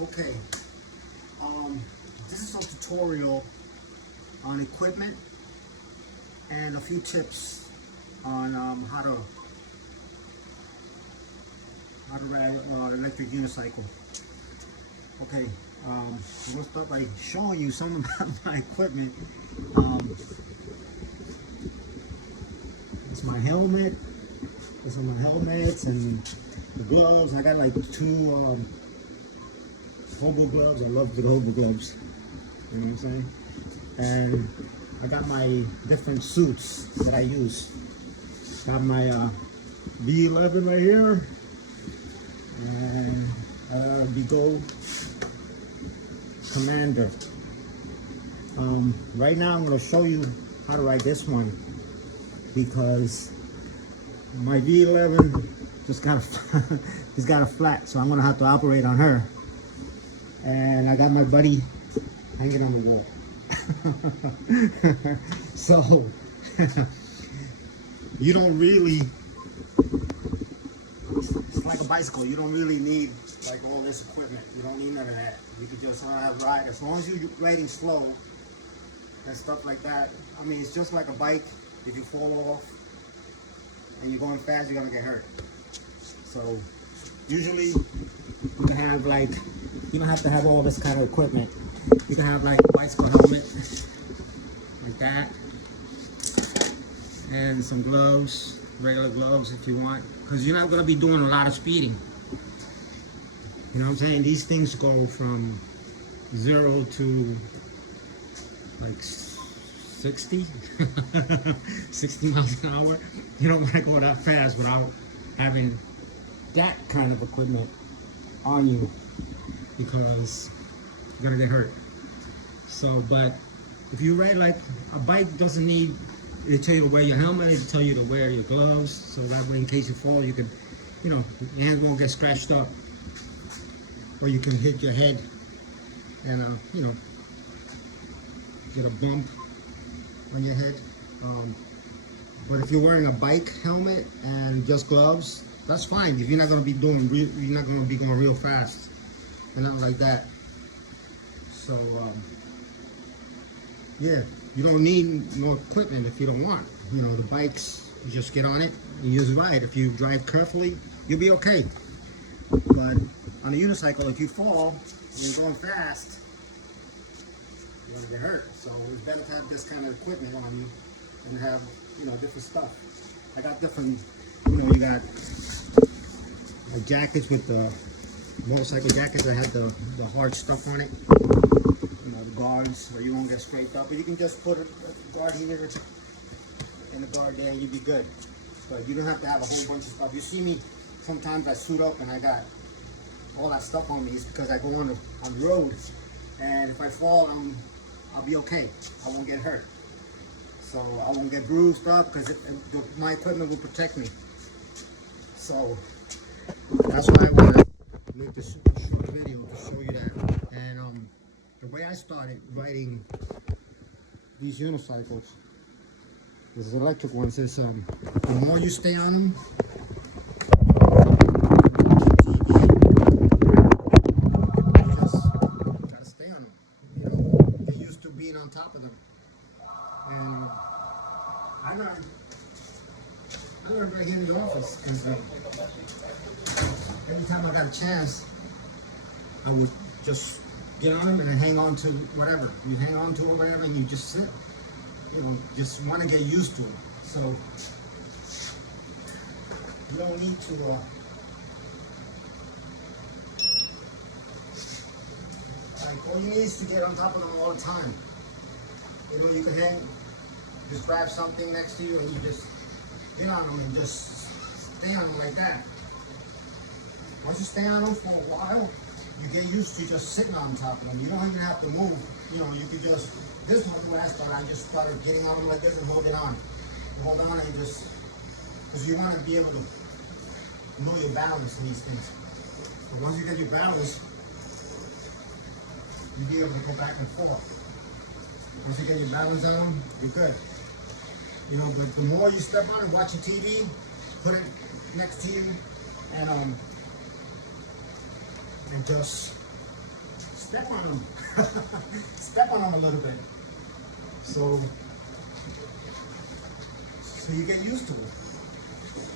Okay, this is a tutorial on equipment and a few tips on how to ride electric unicycle. Okay, I'm gonna start by showing you some of my equipment. It's my helmet. These are my helmets and the gloves. I got like two hobo gloves. I love the hobo gloves. You know what I'm saying? And I got my different suits that I use. Got my V11 right here, and the Go Commander. Right now I'm going to show you how to ride this one because my V11 just got a just got a flat, so I'm going to have to operate on her. And I got my buddy hanging on the wall. So you don't really, it's like a bicycle. You don't really need like all this equipment. You don't need none of that. You can just ride as long as you're riding slow and stuff like that. I mean, it's just like a bike. If you fall off and you're going fast, you're gonna get hurt. So usually you can have like, you don't have to have all this kind of equipment. You can have like a bicycle helmet like that, and some gloves, regular gloves if you want, because you're not going to be doing a lot of speeding. You know what I'm saying? These things go from 0 to like 60 60 miles an hour. You don't want to go that fast without having that kind of equipment on you, because you're gonna get hurt. So, but if you ride like a bike, doesn't need it tell you to wear your helmet, it tell you to wear your gloves, so that way in case you fall, you can, you know, your hands won't get scratched up, or you can hit your head and you know, get a bump on your head. But if you're wearing a bike helmet and just gloves, that's fine. If you're not gonna be doing, you're not gonna be going real fast and not like that. So yeah, you don't need no equipment if you don't want. You know, the bikes, you just get on it and you just ride. If you drive carefully, you'll be okay. But on a unicycle, if you fall and you're going fast, you're gonna get hurt. So it's better to have this kind of equipment on you and have, you know, different stuff. I got different, you know, you got the jackets with the motorcycle jackets that have the hard stuff on it. You know, the guards where you won't get scraped up. But you can just put a guard here and a guard there and you'll be good. But you don't have to have a whole bunch of stuff. You see me, sometimes I suit up and I got all that stuff on me. It's because I go on the road, and if I fall, I'll be okay. I won't get hurt. So I won't get bruised up because my equipment will protect me. So that's why I want to make this short video to show you that. And the way I started riding these unicycles, these electric ones, is the more you stay on them, you just gotta stay on them. You know, get used to being on top of them. And I learned right here in the office, because every time I got a chance, I would just get on them and then hang on to whatever. You hang on to it, whatever, and you just sit. You know, just want to get used to it. So you don't need to. Like, all you need is to get on top of them all the time. You know, you can just grab something next to you and you just get on them and just stay on them like that. Once you stay on them for a while, you get used to just sitting on top of them. You don't even have to move. You know, you could just, this one last time I just started getting on them like this and holding on. You hold on and you just, because you want to be able to know your balance in these things. But once you get your balance, you'll be able to go back and forth. Once you get your balance on them, you're good. You know, but the more you step on it, watching TV, put it next to you, and just step on them. Step on them a little bit. So you get used to it.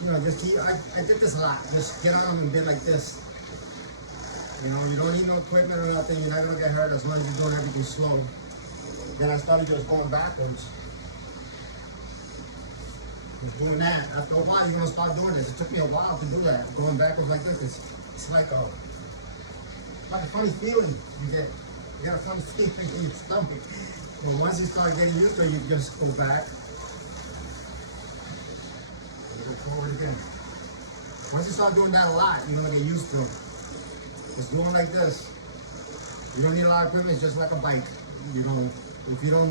You know, just keep, I did this a lot. Just get on them and get like this. You know, you don't need no equipment or nothing. You're not gonna get hurt as long as you're doing everything slow. Then I started just going backwards. Just doing that. After a while, you're gonna start doing this. It took me a while to do that. Going backwards like this. It's like a funny feeling you get. You got a funny feeling in your stomach. But once you start getting used to it, you just go back. And go forward again. Once you start doing that a lot, you're gonna get used to it. Just doing like this. You don't need a lot of equipment, it's just like a bike. You know, if you don't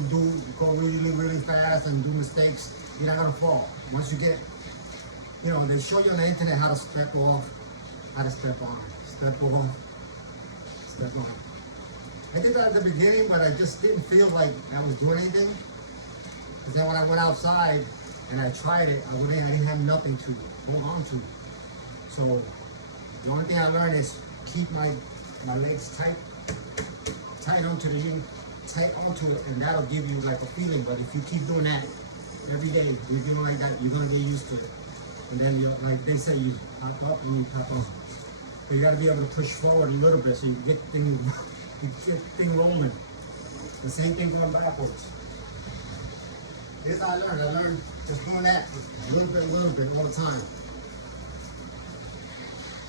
go really fast and do mistakes, you're not gonna fall. Once you get, you know, they show you on the internet how to step off, how to step on, step off, step on. I did that at the beginning, but I just didn't feel like I was doing anything. Because then when I went outside and I tried it, I didn't have nothing to hold on to. So the only thing I learned is keep my legs tight onto it, and that'll give you like a feeling. But if you keep doing that every day, and you're doing like that, you're gonna get used to it. And then you, like they say, you pop up and you pop up. But you gotta be able to push forward a little bit so you get thing rolling. The same thing going backwards. Here's how I learned just doing that a little bit all the time.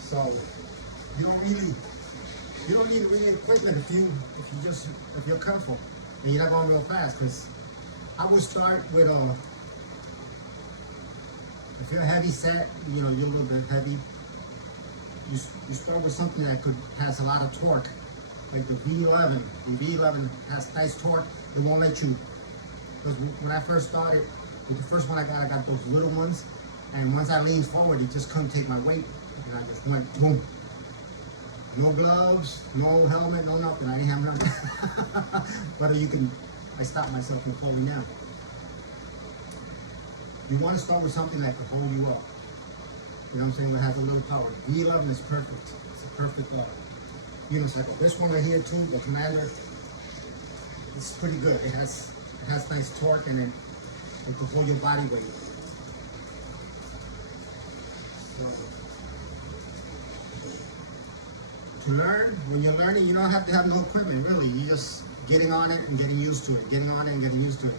So you don't need really equipment if you're careful and you're not going real fast. Because I would start with if you're heavy set, you know, you're a little bit heavy. You start with something that has a lot of torque, like the V11. The V11 has nice torque. It won't let you. Because when I first started, with the first one I got those little ones, and once I leaned forward, it just couldn't take my weight, and I just went boom. No gloves, no helmet, no nothing. I didn't have nothing. But I stopped myself from falling down. You want to start with something that can hold you up. You know what I'm saying? That has a little power. V11 is perfect. It's a perfect unicycle. This one right here too, the Commander, it's pretty good. It has nice torque, and it can hold your body weight. So, to learn, when you're learning, you don't have to have no equipment, really. You're just getting on it and getting used to it, getting on it and getting used to it.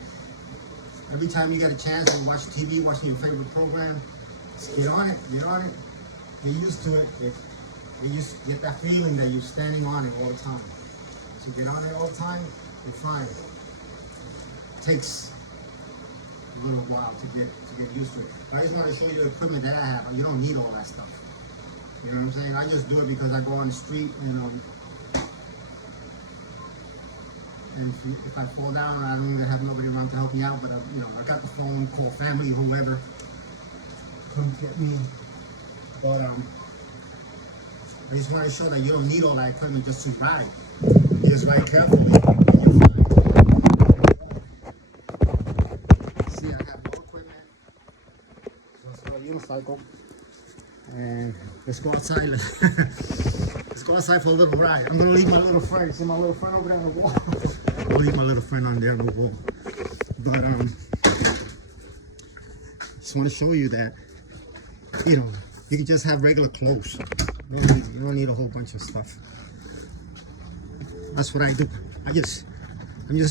Every time you get a chance to watch TV, watching your favorite program, just get on it, get used to it. Get that feeling that you're standing on it all the time. So get on it all the time, you're fine. It takes a little while to get used to it. But I just want to show you the equipment that I have. You don't need all that stuff. You know what I'm saying? I just do it because I go on the street and if I fall down, I don't even have nobody around to help me out. But you know, I got the phone, call family, whoever, come get me. But I just want to show that you don't need all that equipment just to ride. You just ride carefully. You're fine. See, I got no equipment. So it's a unicycle. And let's go outside. Let's go outside for a little ride. I'm gonna leave my little friend. See my little friend over there on the wall? I'll leave my little friend on there on the wall. But just want to show you that, you know, you can just have regular clothes. You don't need a whole bunch of stuff. That's what I do. I'm just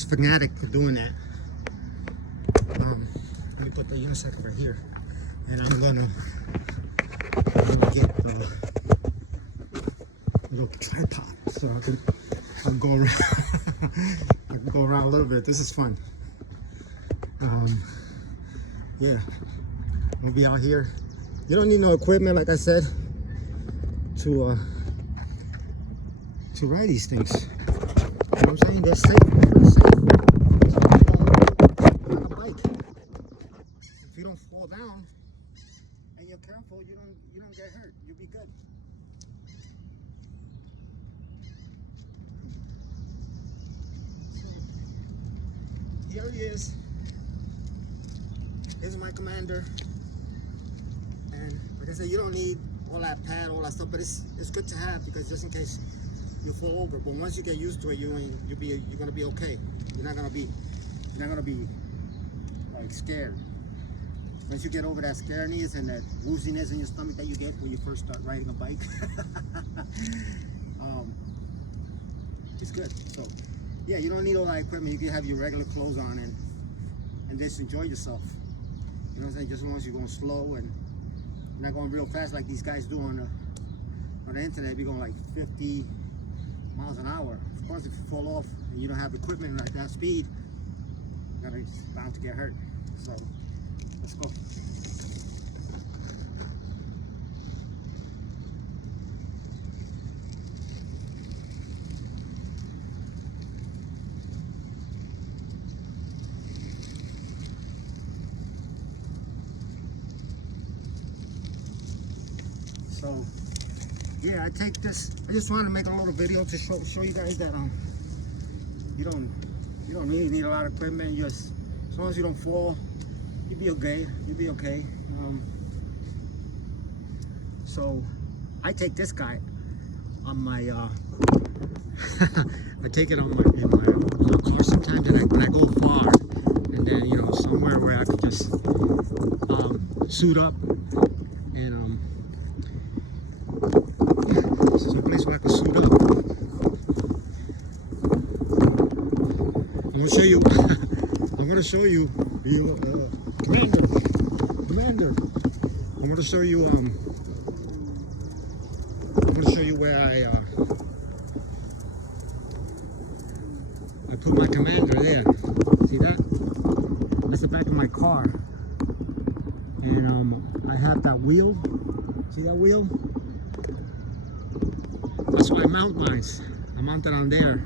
fanatic for doing that. Let me put the unicycle right here, and I'm gonna get the little tripod so I can go around. I can go around a little bit. This is fun. Yeah, we'll be out here. You don't need no equipment, like I said, to ride these things. You know what I'm saying? They're safe. Pretty safe. Like a bike. If you don't fall down and you're careful, you don't get hurt. You'll be good. So, here he is. Here's my Commander. And like I said, you don't need all that pad, all that stuff, but it's good to have, because just in case you'll fall over. But once you get used to it, you're gonna be okay. You're not gonna be like scared. Once you get over that scariness and that wooziness in your stomach that you get when you first start riding a bike, it's good. So yeah, you don't need all that equipment. You can have your regular clothes on and just enjoy yourself. You know what I'm saying? Just as long as you're going slow and you're not going real fast like these guys do on the internet. Be going like 50 miles an hour. Of course, if you fall off and you don't have equipment at that speed, you're bound to get hurt. So let's go. So yeah, I take this. I just wanted to make a little video to show you guys that you don't really need a lot of equipment. Just as long as you don't fall, you'll be okay. You'll be okay. So I take this guy on my I take it on my car sometimes when I go far, and then somewhere where I could just suit up and someplace where I can suit up. I'm gonna show you. I'm gonna show you the commander. I'm gonna show you. I'm gonna show you where I put my commander there. See that? That's the back of my car, and I have that wheel. See that wheel? That's why I mount mine. I mount it on there.